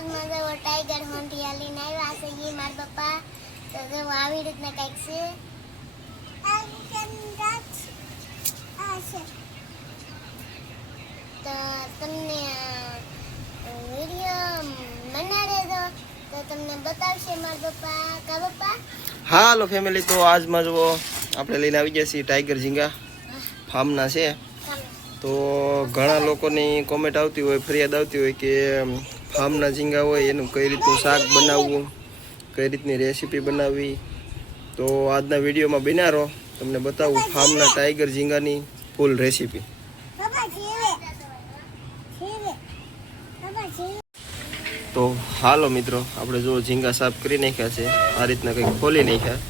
વ્લોગમાં જો ટાઈગર હોંટિયા લઈને આવ્યા છે એ મારા પપ્પા તો જો આવી રીતના કંઈક છે તો તમને વિડીયો બનાવે તો તમને બતાવશે મારા પપ્પા કા પપ્પા. હાલો ફેમિલી, તો આજમાં જો આપણે લઈને આવી ગયા છીએ ટાઈગર ઝીંગા ફાર્મના છે. તો ઘણા લોકોની કોમેન્ટ આવતી હોય, ફરિયાદ આવતી હોય કે ફાર્મના ઝીંગા હોય એનું કઈ રીતનું શાક બનાવવું, કઈ રીતની રેસીપી બનાવવી. તો આજના વિડીયોમાં બન્યા રહો, તમને બતાવું ફાર્મના ટાઈગર ઝીંગાની ફૂલ રેસીપી. તો હાલો મિત્રો, આપણે જો ઝીંગા સાફ કરી નાખ્યા છે, આ રીતના કંઈક ખોલી નાખ્યા.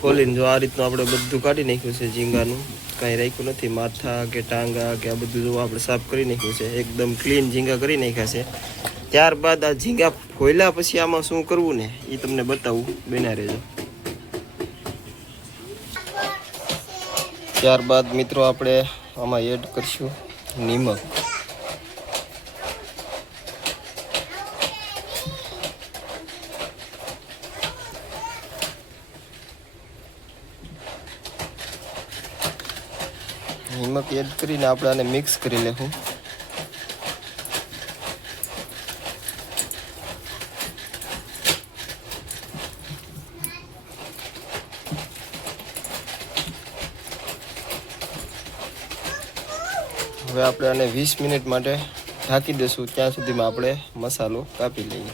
ખોલીને જો આ રીતનું આપણે બધું કાઢી નાખ્યું છે ઝીંગાનું, કાંઈ રાખ્યું નથી, માથા કે ટાંગા કે આ બધું જો આપણે સાફ કરી નાખ્યું છે. એકદમ ક્લીન ઝીંગા કરી નાખ્યા છે. ત્યારબાદ આ ઝીંગા ખોલ્યા પછી આમાં શું કરવું ને એ તમને બતાવું, બન્યા રહેજો. ત્યારબાદ મિત્રો આપણે આમાં એડ કરીશું નિમક. નિમક એડ કરીને આપણે આને મિક્સ કરી લેવું. હવે આપણે આને 20 મિનિટ માટે ઢાંકી દઈશું, ત્યાં સુધીમાં આપણે મસાલો કાપી લઈએ.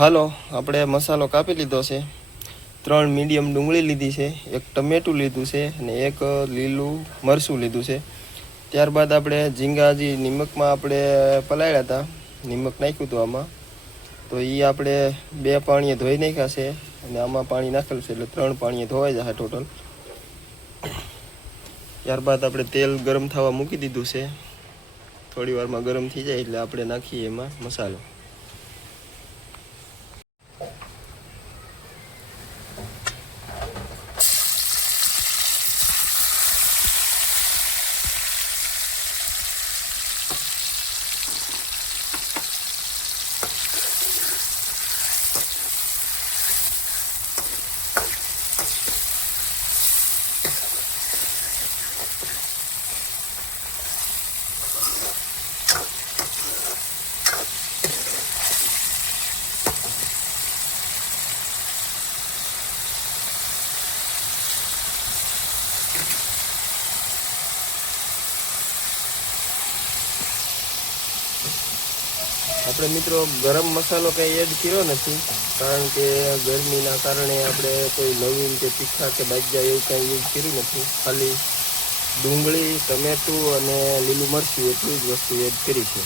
હાલો, આપણે મસાલો કાપી લીધો છે. 3 મીડિયમ ડુંગળી લીધી છે, 1 ટમેટું લીધું છે અને 1 લીલું મરચું લીધું છે. ત્યારબાદ આપણે ઝીંગા હજી નિમકમાં આપણે પલાળ્યા હતા, નિમક નાખ્યું હતું આમાં, તો એ આપણે 2 પાણીએ ધોઈ નાખ્યા છે અને આમાં પાણી નાખેલું છે એટલે 3 પાણીએ ધોવાઈ જશે ટોટલ. ત્યારબાદ આપણે તેલ ગરમ થવા મૂકી દીધું છે. થોડી વારમાં ગરમ થઈ જાય એટલે આપણે નાખીએ એમાં મસાલો. આપણે મિત્રો ગરમ મસાલો કંઈ એડ કર્યો નથી, કારણ કે ગરમીના કારણે આપણે કોઈ નવીન કે તીખા કે બાજ્યા એવું કંઈ યુઝ કર્યું નથી. ખાલી ડુંગળી, ટમેટું અને લીલું મરચું એટલી જ વસ્તુ એડ કરી છે.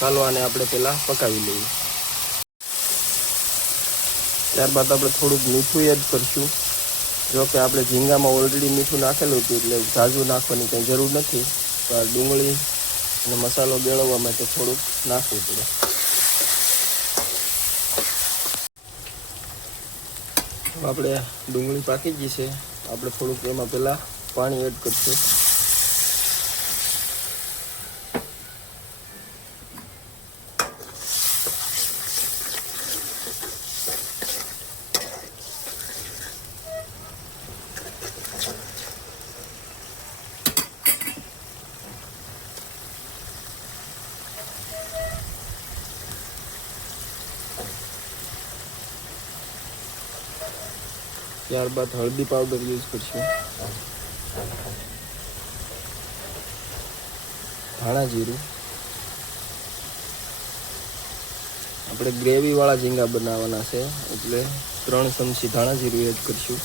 ચાલો આને આપણે પહેલાં પકાવી લઈએ. ત્યારબાદ આપણે થોડુંક મીઠું એડ કરીશું. જો કે આપણે ઝીંગામાં ઓલરેડી મીઠું નાખેલું હતું એટલે ઝાઝું નાખવાની કંઈ જરૂર નથી. તો આ ડુંગળી અને મસાલો બેળવવા માટે થોડુંક નાખવું પડે. આપણે ડુંગળી પાકી ગઈ છે, આપણે થોડુંક એમાં પહેલાં પાણી એડ કરીશું. ત્યારબાદ હળદી પાવડર યુઝ કરશું, ધાણા જીરું. આપણે ગ્રેવીવાળા ઝીંગા બનાવવાના છે એટલે 3 ચમચી ધાણા જીરું એડ કરીશું.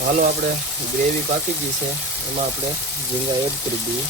હાલો આપણે ગ્રેવી પાકી ગઈ છે, એમાં આપણે ઝીંગા એડ કરી દઈએ.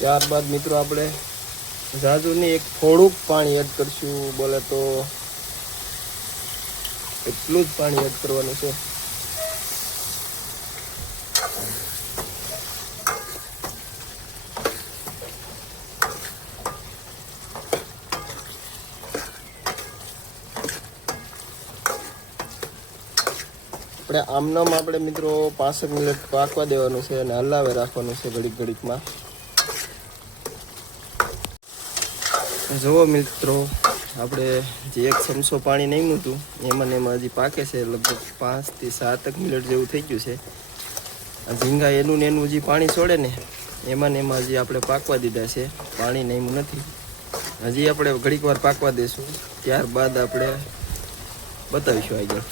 ત્યારબાદ મિત્રો આપણે ઝાઝુ નહીં, એક થોડુંક પાણી એડ કરશું. બોલે તો એટલું જ પાણી એડ કરવાનું છે. આપણે આમનામ આપણે મિત્રો 5 મિનિટ પાકવા દેવાનું છે અને હલાવે રાખવાનું છે ઘડીક ઘડીકમાં. જુઓ મિત્રો, આપણે જે 1 ચમચો પાણી નાખ્યું હતું એમાં ને એમાં હજી પાકે છે. લગભગ 5 થી 7 મિનિટ જેવું થઈ ગયું છે. આ ઝીંગા એનું ને એનું હજી પાણી છોડે ને એમાં ને એમાં હજી આપણે પાકવા દીધા છે. પાણી નાખ્યું નથી, હજી આપણે ઘડીક વાર પાકવા દઈશું. ત્યારબાદ આપણે બતાવીશું આગળ.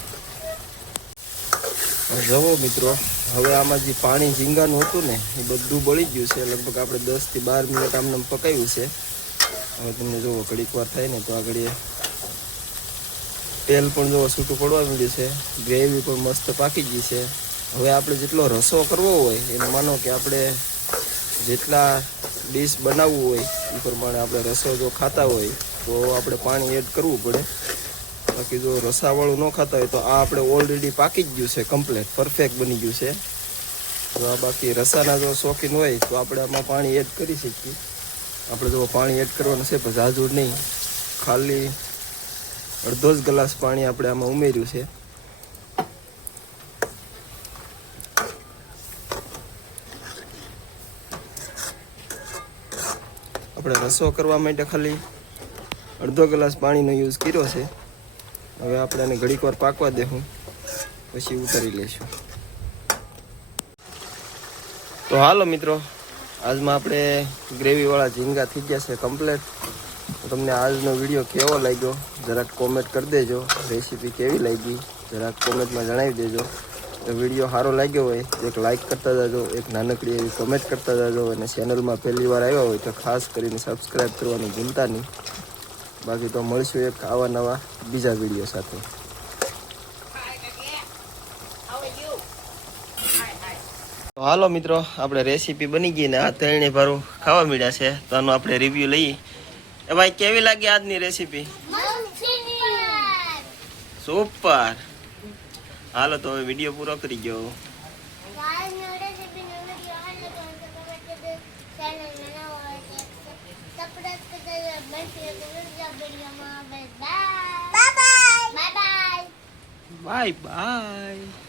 જુઓ મિત્રો, હવે આમાં જે પાણી ઝીંગાનું હતું ને એ બધું બળી ગયું છે. લગભગ આપણે 10 થી 12 મિનિટ આમને પકાવ્યું છે. હવે તમને જુઓ ઘડીક વાર થાય ને તો આગળ તેલ પણ જુઓ છૂટું પડવા માંડ્યું છે. ગ્રેવી પણ મસ્ત પાકી ગઈ છે. હવે આપણે જેટલો રસો કરવો હોય એને માનો કે આપણે જેટલા ડીશ બનાવવું હોય એ પ્રમાણે આપણે રસો જો ખાતા હોય તો આપણે પાણી એડ કરવું પડે. બાકી જો રસાવાળું ન ખાતા હોય તો આ આપણે ઓલરેડી પાકી જ ગયું છે, કમ્પ્લીટ પરફેક્ટ બની ગયું છે. તો આ બાકી રસાના જો શોખીન હોય તો આપણે આમાં પાણી એડ કરી શકીએ. આપણે જો પાણી એડ કરવાનું છે પણ ઝાઝુ નહીં, ખાલી અડધો જ ગ્લાસ પાણી આપણે આમાં ઉમેર્યું છે. આપણે રસો કરવા માટે ખાલી અડધો ગ્લાસ પાણીનો યુઝ કર્યો છે. હવે આપણે એને ઘડીક વાર પાકવા દેવું, પછી ઉતારી લઈશું. તો હાલો મિત્રો, આજમાં આપણે ગ્રેવીવાળા ઝીંગા થઈ ગયા છે કમ્પ્લીટ. તમને આજનો વિડીયો કેવો લાગ્યો જરાક કોમેન્ટ કરી દેજો. રેસીપી કેવી લાગી જરાક કોમેન્ટમાં જણાવી દેજો. તો વિડીયો સારો લાગ્યો હોય એક લાઇક કરતા જાજો, એક નાનકડી એવી કમેન્ટ કરતા જાજો, અને ચેનલમાં પહેલી વાર આવ્યા હોય તો ખાસ કરીને સબસ્ક્રાઈબ કરવાનું ભૂલતા નહીં. બાકી તો મળશું એક આવા નવા બીજા વિડીયો સાથે. હાલો મિત્રો, આપણે રેસીપી બની ગઈ ને આ તળણી ભારું ખાવા મળ્યા છે તો આનો આપણે રિવ્યુ લઈએ. એ ભાઈ કેવી લાગી આજની રેસીપી? સુપર. હાલો તો હવે વિડીયો પૂરો કરી ગયો. Bye bye.